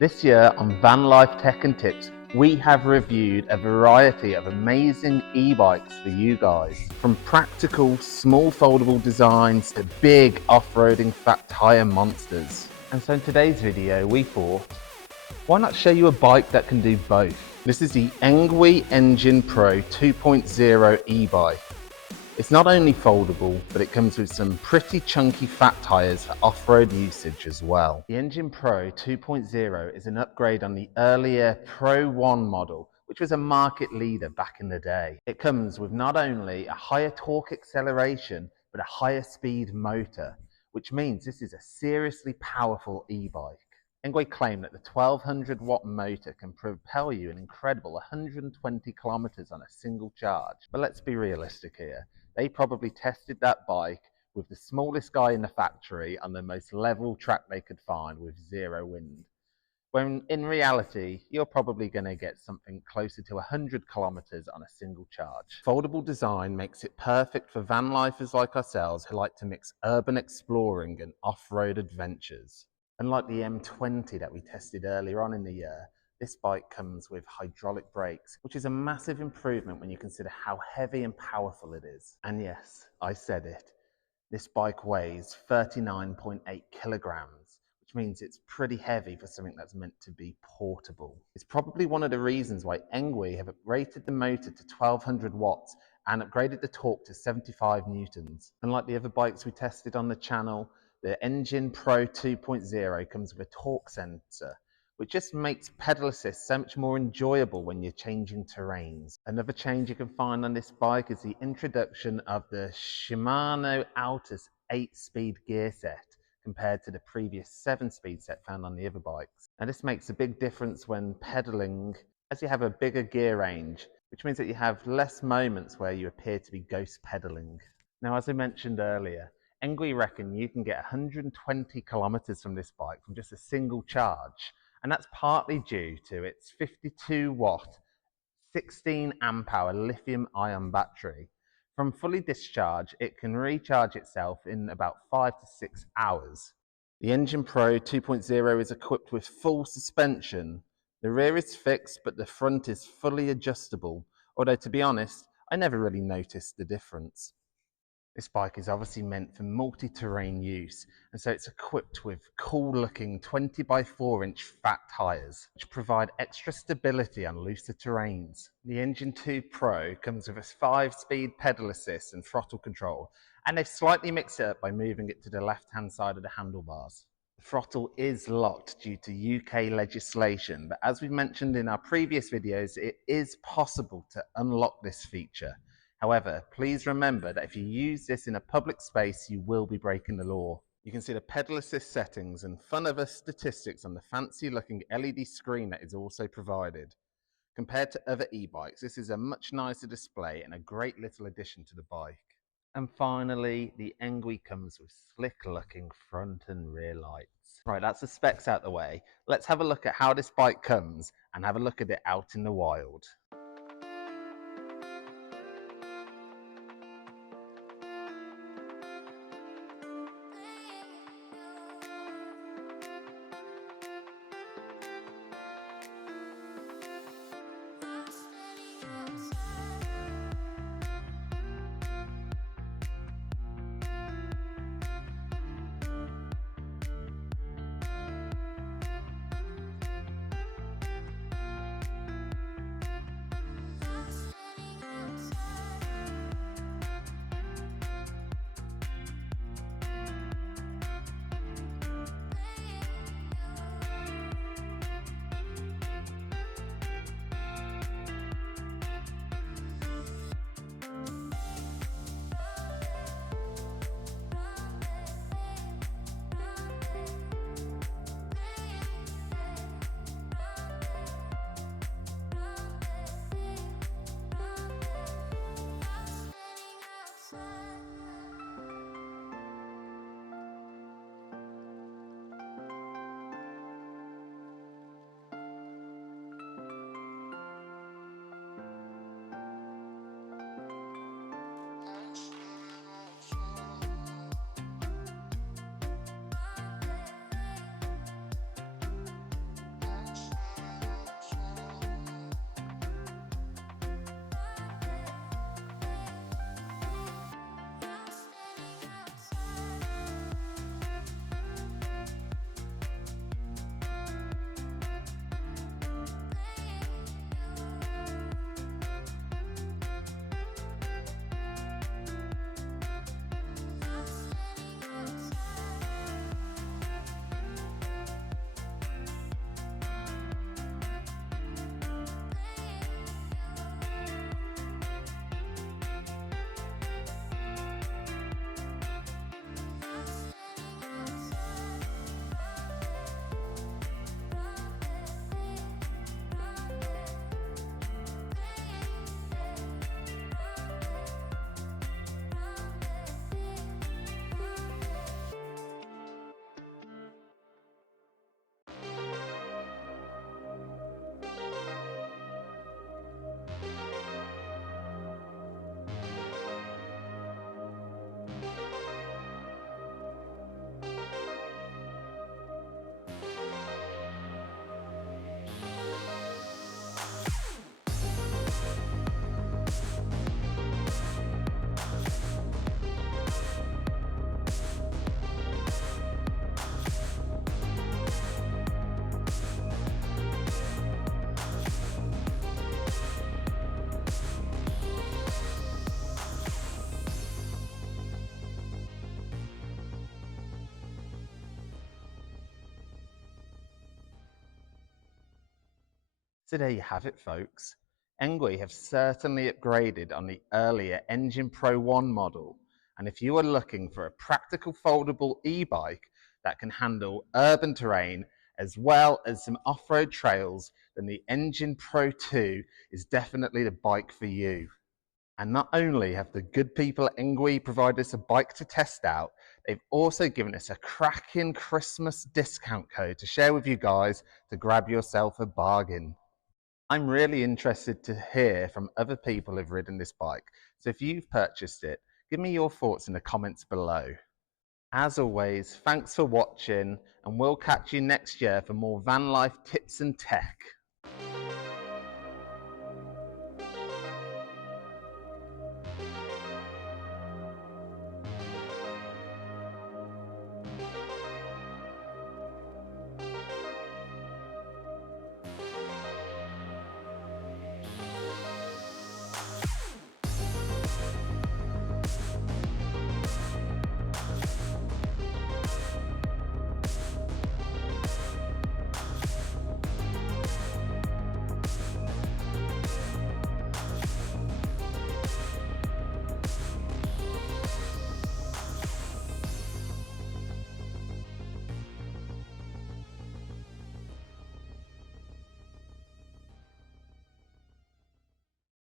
This year on Van Life Tech and Tips, we have reviewed a variety of amazing e-bikes for you guys. From practical, small foldable designs to big off-roading fat tyre monsters. And so in today's video, we thought, why not show you a bike that can do both? This is the Engwe Engine Pro 2.0 e-bike. It's not only foldable, but it comes with some pretty chunky fat tyres for off-road usage as well. The Engine Pro 2.0 is an upgrade on the earlier Pro 1 model, which was a market leader back in the day. It comes with not only a higher torque acceleration, but a higher speed motor, which means this is a seriously powerful e-bike. Engwe claimed that the 1200 watt motor can propel you an incredible 120 kilometers on a single charge. But let's be realistic here. They probably tested that bike with the smallest guy in the factory on the most level track they could find with zero wind. When in reality, you're probably going to get something closer to 100 kilometers on a single charge. Foldable design makes it perfect for van lifers like ourselves who like to mix urban exploring and off-road adventures. Unlike the M20 that we tested earlier on in the year, this bike comes with hydraulic brakes, which is a massive improvement when you consider how heavy and powerful it is. And yes, I said it, this bike weighs 39.8 kilograms, which means it's pretty heavy for something that's meant to be portable. It's probably one of the reasons why Engwe have rated the motor to 1200 watts and upgraded the torque to 75 newtons. Unlike the other bikes we tested on the channel, the Engine Pro 2.0 comes with a torque sensor, which just makes pedal assist so much more enjoyable when you're changing terrains. Another change you can find on this bike is the introduction of the Shimano Altus 8-speed gear set compared to the previous 7-speed set found on the other bikes. Now this makes a big difference when pedaling, as you have a bigger gear range, which means that you have less moments where you appear to be ghost pedaling. Now, as I mentioned earlier, Engwe reckon you can get 120 kilometers from this bike from just a single charge. And that's partly due to its 52 watt, 16 amp hour lithium-ion battery. From fully discharged, it can recharge itself in about 5 to 6 hours. The Engine Pro 2.0 is equipped with full suspension. The rear is fixed, but the front is fully adjustable, although to be honest, I never really noticed the difference. This bike is obviously meant for multi-terrain use, and so it's equipped with cool-looking 20 by 4 inch fat tyres, which provide extra stability on looser terrains. The Engine 2 Pro comes with a 5-speed pedal assist and throttle control, and they've slightly mixed it up by moving it to the left-hand side of the handlebars. The throttle is locked due to UK legislation, but as we mentioned in our previous videos, it is possible to unlock this feature. However, please remember that if you use this in a public space, you will be breaking the law. You can see the pedal assist settings and fun of us statistics on the fancy looking LED screen that is also provided. Compared to other e-bikes, this is a much nicer display and a great little addition to the bike. And finally, the Engwe comes with slick looking front and rear lights. Right, that's the specs out the way. Let's have a look at how this bike comes and have a look at it out in the wild. So there you have it, folks. Engwe have certainly upgraded on the earlier Engine Pro 1 model, and if you are looking for a practical foldable e-bike that can handle urban terrain as well as some off-road trails, then the Engine Pro 2 is definitely the bike for you. And not only have the good people at Engwe provided us a bike to test out, they've also given us a cracking Christmas discount code to share with you guys to grab yourself a bargain. I'm really interested to hear from other people who've ridden this bike, so if you've purchased it, give me your thoughts in the comments below. As always, thanks for watching, and we'll catch you next year for more van life tips and tech.